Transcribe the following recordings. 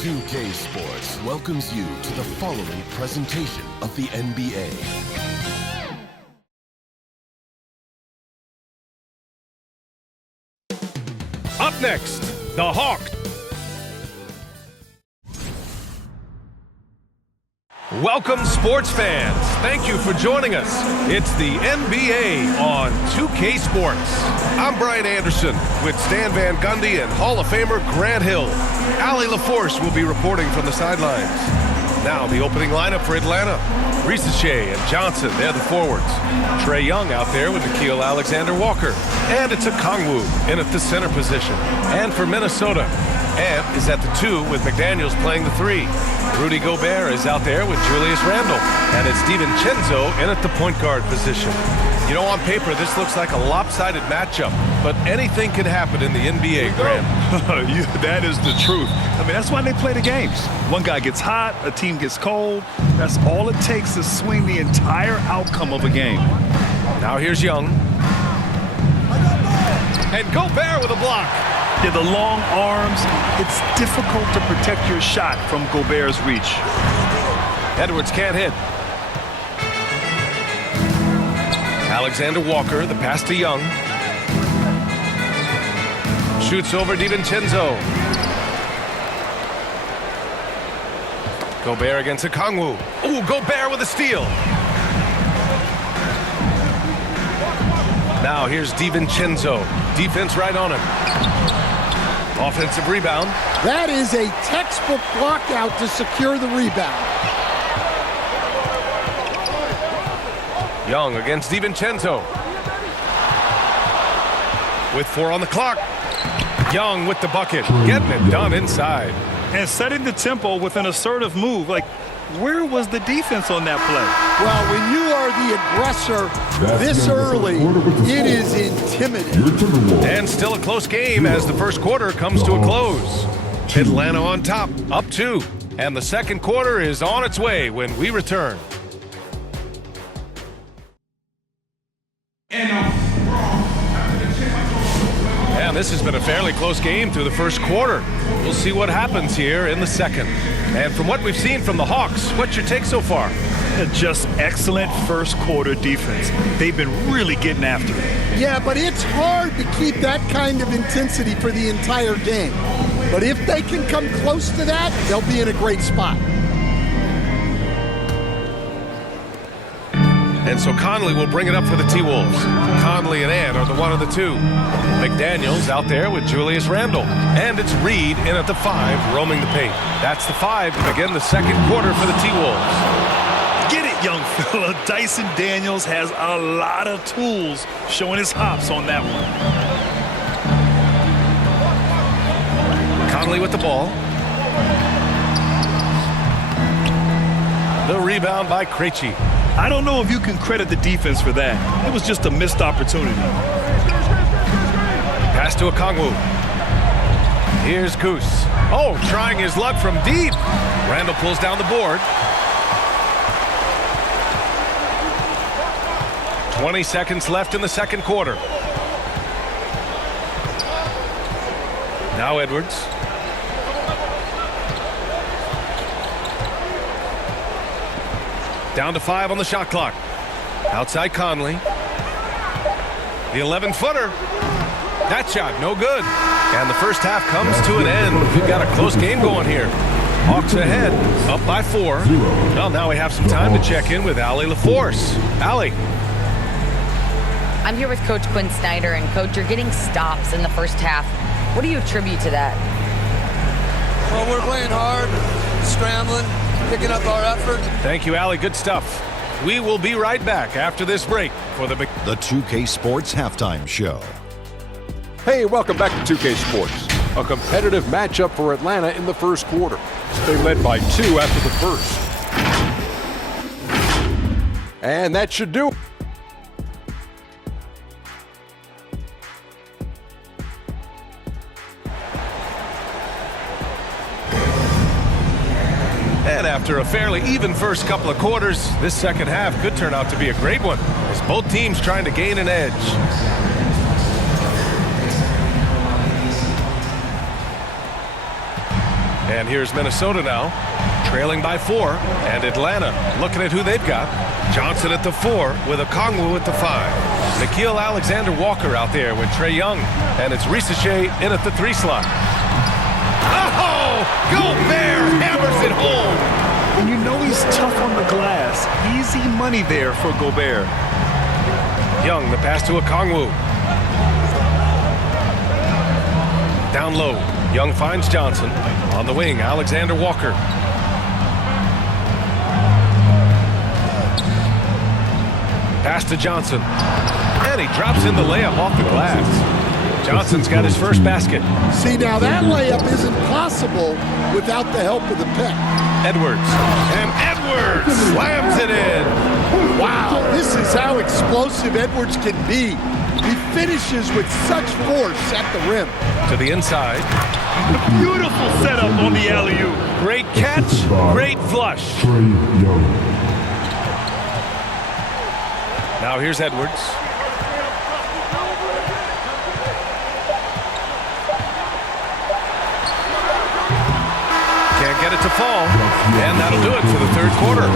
2K Sports welcomes you to the following presentation of the NBA. Up next, the Hawks. Welcome, sports fans. Thank you for joining us. It's the NBA on 2K Sports. I'm Brian Anderson with Stan Van Gundy and Hall of Famer Grant Hill. Allie LaForce will be reporting from the sidelines. Now the opening lineup for Atlanta. Shea and Johnson, they're the forwards. Trae Young out there with Nickeil Alexander-Walker. And it's a Kongwu in at the center position. And for Minnesota, Ant is at the 2 with McDaniels playing the 3. Rudy Gobert is out there with Julius Randle. And it's DiVincenzo in at the point guard position. You know, on paper, this looks like a lopsided matchup, but anything can happen in the NBA, Grant. That is the truth. I mean, that's why they play the games. One guy gets hot, a team gets cold. That's all it takes to swing the entire outcome of a game. Now here's Young. And Gobert with a block. Yeah, the long arms, it's difficult to protect your shot from Gobert's reach. Edwards can't hit. Alexander Walker, the pass to Young. Shoots over DiVincenzo. Gobert against Kongwu. Ooh, Gobert with a steal. Now here's DiVincenzo. Defense right on him. Offensive rebound. That is a textbook block out to secure the rebound. Young against DiVincenzo. With 4 on the clock. Young with the bucket. Getting it done inside. And setting the tempo with an assertive move. Like, where was the defense on that play? Well, when you are the aggressor this early, it is intimidating. And still a close game as the first quarter comes to a close. Atlanta on top, up 2. And the second quarter is on its way when we return. And this has been a fairly close game through the first quarter. We'll see what happens here in the second. And from what we've seen from the Hawks, what's your take so far? Just excellent first quarter defense. They've been really getting after it. Yeah, but it's hard to keep that kind of intensity for the entire game. But if they can come close to that, they'll be in a great spot. And so Conley will bring it up for the T-Wolves. Conley and Ant are the 1 of the 2. McDaniels out there with Julius Randle. And it's Reed in at the 5, roaming the paint. That's the 5 to begin the second quarter for the T-Wolves. Get it, young fella. Dyson Daniels has a lot of tools, showing his hops on that one. Conley with the ball. The rebound by Krejci. I don't know if you can credit the defense for that. It was just a missed opportunity. Pass to Kongwu. Here's Goose. Oh, trying his luck from deep. Randle pulls down the board. 20 seconds left in the second quarter. Now Edwards. Down to 5 on the shot clock. Outside Conley. The 11-footer. That shot, no good. And the first half comes to an end. We've got a close game going here. Hawks ahead, up by 4. Well, now we have some time to check in with Allie LaForce. Allie. I'm here with Coach Quinn Snyder. And, Coach, you're getting stops in the first half. What do you attribute to that? Well, we're playing hard, scrambling, picking up our effort. Thank you, Allie. Good stuff. We will be right back after this break for the 2K Sports Halftime Show. Hey, welcome back to 2K Sports. A competitive matchup for Atlanta in the first quarter. They led by 2 after the first. And that should do it. And after a fairly even first couple of quarters, this second half could turn out to be a great one, as both teams trying to gain an edge. And here's Minnesota now, trailing by 4. And Atlanta looking at who they've got. Johnson at the 4 with Okongwu at the 5. Nickeil Alexander-Walker out there with Trae Young. And it's Ricochet in at the 3 slot. Oh! Gobert hammers it home! And you know he's tough on the glass. Easy money there for Gobert. Young, the pass to Okongwu. Down low, Young finds Johnson. On the wing, Alexander-Walker. Pass to Johnson. And he drops in the layup off the glass. Johnson's got his first basket. See, now that layup isn't possible without the help of the pick. Edwards. And Edwards slams it in. Wow, this is how explosive Edwards can be. He finishes with such force at the rim. To the inside. Beautiful setup on the alley-oop. Great catch, great flush. Now here's Edwards. Can't get it to fall. And that'll do it for the third quarter.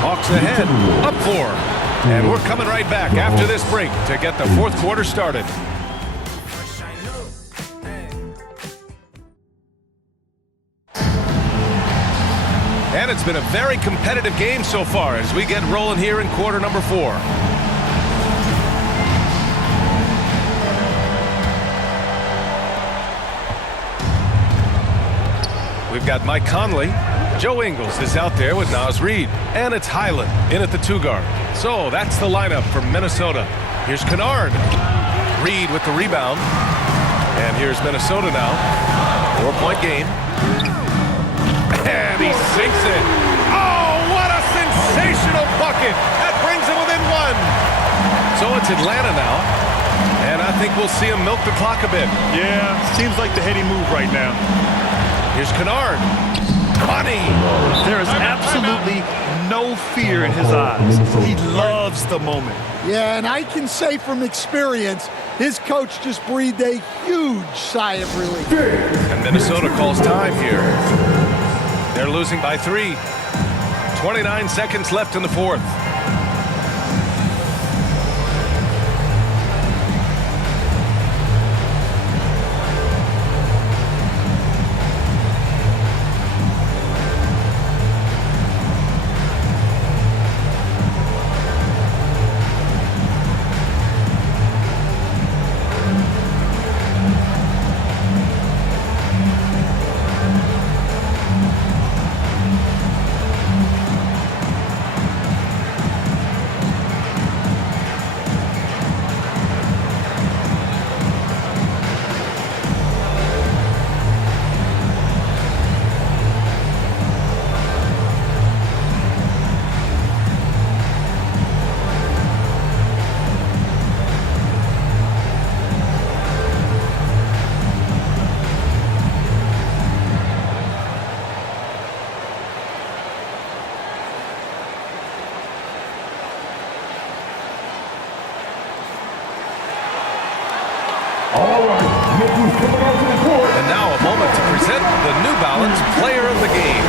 Hawks ahead, up 4. And we're coming right back after this break to get the fourth quarter started. And it's been a very competitive game so far as we get rolling here in quarter number 4. We've got Mike Conley. Joe Ingles is out there with Naz Reid. And it's Highland in at the 2 guard. So that's the lineup from Minnesota. Here's Kennard. Reid with the rebound. And here's Minnesota now. 4-point game. And he sinks it. Oh, what a sensational bucket. That brings him within 1. So it's Atlanta now. And I think we'll see him milk the clock a bit. Yeah, seems like the heady move right now. Here's Kennard. Money. There is absolutely no fear in his eyes. He loves the moment. Yeah, and I can say from experience, his coach just breathed a huge sigh of relief. And Minnesota calls time here. They're losing by 3. 29 seconds left in the fourth. And now a moment to present the New Balance Player of the Game.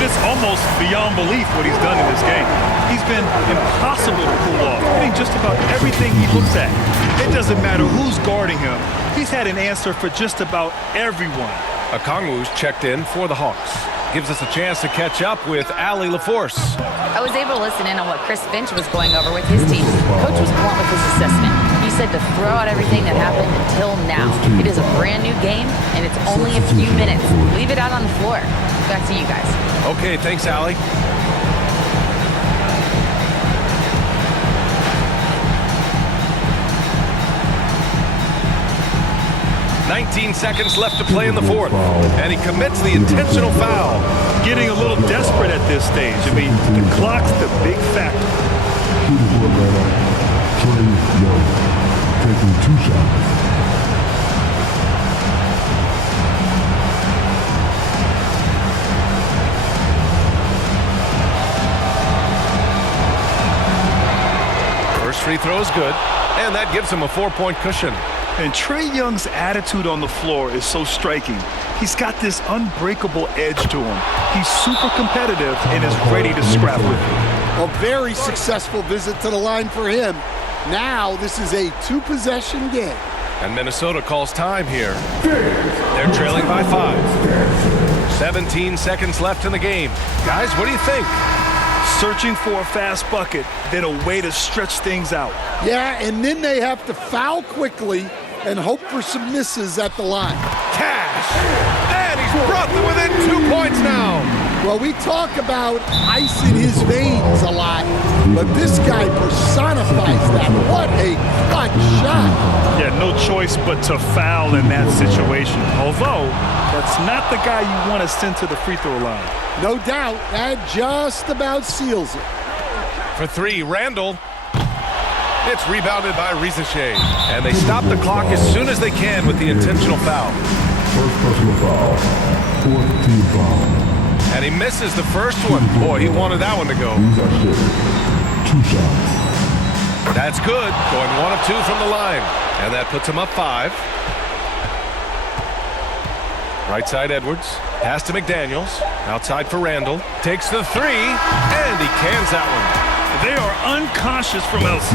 It's almost beyond belief what he's done in this game. He's been impossible to pull off, hitting just about everything he looks at. It doesn't matter who's guarding him. He's had an answer for just about everyone. Okongwu's checked in for the Hawks. Gives us a chance to catch up with Allie LaForce. I was able to listen in on what Chris Finch was going over with his team. Coach was blunt with his assessment. He said to throw out everything that happened until now. It is a brand new game, and it's only a few minutes. Leave it out on the floor. Back to you guys. Okay, thanks, Allie. "19 seconds left to play in the fourth, and he commits the intentional foul. Getting a little desperate at this stage. I mean, the clock's the big factor. Taking 2 shots. First free throw is good, and that gives him a 4-point cushion. And Trae Young's attitude on the floor is so striking. He's got this unbreakable edge to him. He's super competitive and is ready to scrap with you. A very successful visit to the line for him. Now this is a two-possession game. And Minnesota calls time here. They're trailing by 5. 17 seconds left in the game. Guys, what do you think? Searching for a fast bucket, then a way to stretch things out. Yeah, and then they have to foul quickly and hope for some misses at the line. Cash! And he's brought them within 2 points now. Well, we talk about ice in his veins a lot, but this guy personifies that. What a clutch shot. Yeah, no choice but to foul in that situation. Although, that's not the guy you want to send to the free throw line. No doubt, that just about seals it. For 3, Randall. It's rebounded by Rizachet. And they stop the clock as soon as they can with the intentional foul. First personal foul. 4th team foul. And he misses the first one. Boy, he wanted that one to go. These are shit. 2 shots. That's good. Going 1 of 2 from the line. And that puts him up 5. Right side Edwards. Pass to McDaniels. Outside for Randall. Takes the 3. And he cans that one. They are unconscious from outside.